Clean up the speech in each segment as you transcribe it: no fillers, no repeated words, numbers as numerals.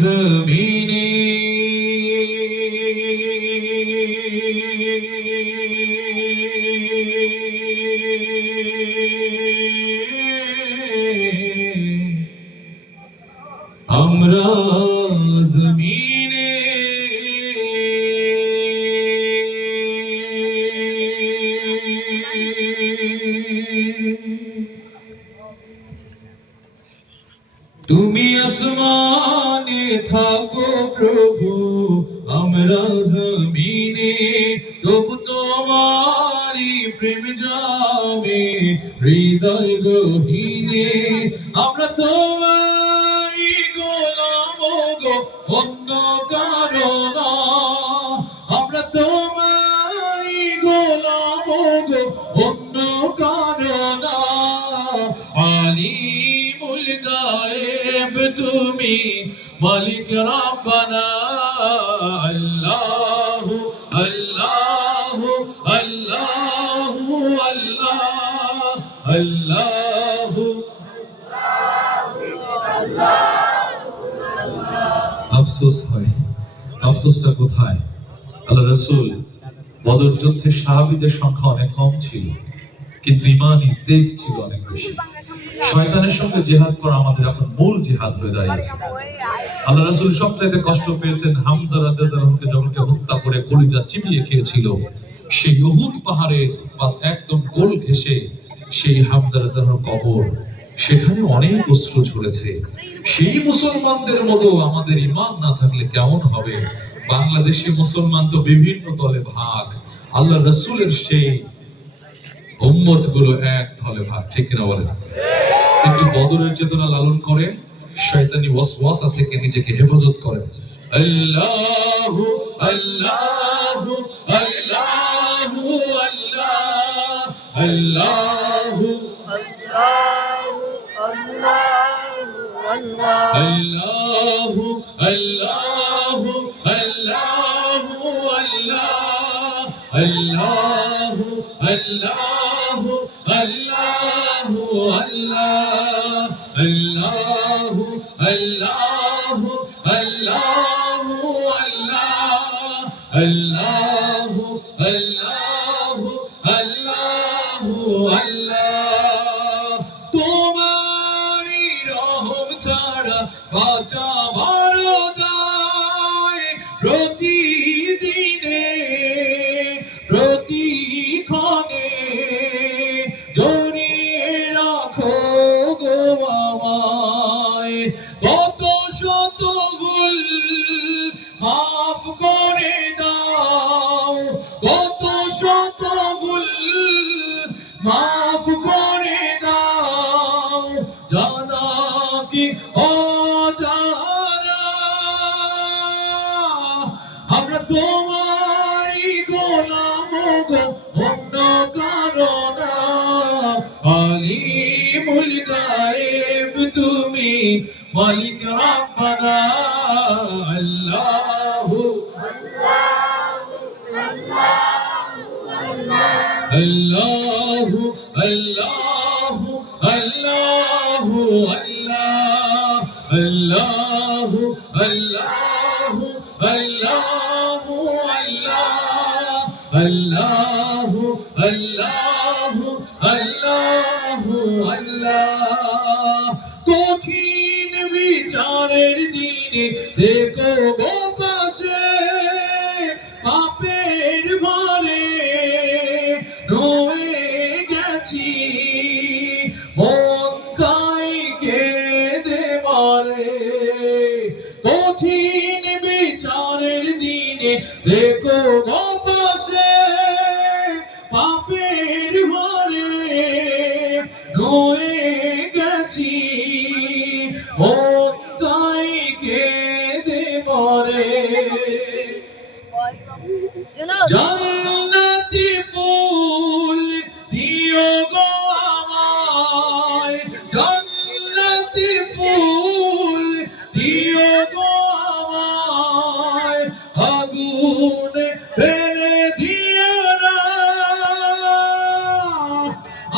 জমিনে আমরা জমিনে তুমি আসমানে থাকো প্রভু, আমরা জমিনে তবু তোমারি প্রেম জামে হৃদয় গহীনে। আমরা তোমারি গোলাম গো, অন্য কারো না। আমরা তোমারি গোলাম গো, অন্য কারো না। আলিমুল গায়েব তুমি, মালিক রব্বানা। আল্লাহু আল্লাহু আল্লাহু আল্লাহ আল্লাহু। আফসোস হয়, আফসোসটা কোথায়? আল্লাহ রাসূল বদর যুদ্ধে সাহাবীদের সংখ্যা অনেক কম ছিল, কিন্তু ঈমানি তেজ ছিল অনেক বেশি। শয়তানের সঙ্গে জিহাদ করা আমাদের এখন মূল জিহাদ হয়ে দাঁড়িয়েছে। আল্লাহ রাসূল সবচাইতে কষ্ট পেয়েছেন হামজা রাদিয়াল্লাহু আনহুকে যখন হত্যা করে কলিজা চিবিয়ে খেয়েছিল। সেই উহুদ পাহাড়ের একদম গোল ঘেঁষে সেই হামজা রাদিয়াল্লাহু আনহুর কবর, সেখানে অনেক অশ্রু ঝরেছে। সেই মুসলমানদের মতো আমাদের ঈমান না থাকলে কেমন হবে? বাংলাদেশি মুসলমান তো বিভিন্ন দলে ভাগ, আল্লাহ রাসূলের সেই উম্মত গুলো এক দলে ভাগ, ঠিক কিনা বলেন? একটু বদরের চেতনা লালন করেন, শয়তানি ওয়াসওয়াসা থেকে নিজেকে হেফাজত করেন। আল্লাহু আল্লাহু আল্লাহু আল্লাহ আল্লাহু আল্লাহু আল্লাহু আল্লাহু আল্লাহু আল্লাহু আল্লাহু আল্লাহু আল্লাহ আল্লাহু আল্লাহু আল্লাহু আল্লাহু আল্লাহু আল্লাহু আল্লাহ। তোমারি রহম ছাড়া বাঁচা বড় দায়, প্রতিদিনে প্রতিক্ষণে জড়িয়ে রাখো গো আমায়। কত শত ভুল মাফ করে দাও, কত শত ভুল মাফ করে দাও, জানা কি অজানা। আমরা তোমারি গোলাম গো, অন্য কারো না। আলিমুল গায়েব তুমি, মালিক রব্বানা। আল্লাহু আল্লাহু আল্লাহু আল্লাহু আল্লাহু আল্লাহু আল্লাহু আল্লাহু আল্লাহু আল্লাহু আল্লাহু আল্লাহ। কঠিন বিচারের দিনে দেখো গো পাশে, পাপের ভারে রয়ে গেছি, মন তাই কেঁদে মরে। কঠিন বিচারের দিনে দেখো গো পাশে, পাপের ভারে রয়ে গেছি, মন তাই কেঁদে মরে। জান্নাতি ফুল দিও গো আমায়, জান্নাতি ফুল দিও গো আমায়, আগুনে ফেলে দিও না।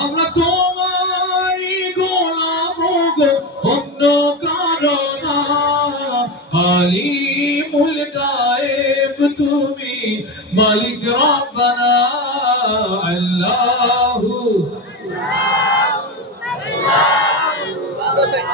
আমরা তোমারি গোলাম গো, অন্য কারো না। আলিমুল গায়েব তুমি মালিক রব্বানা আল্লাহ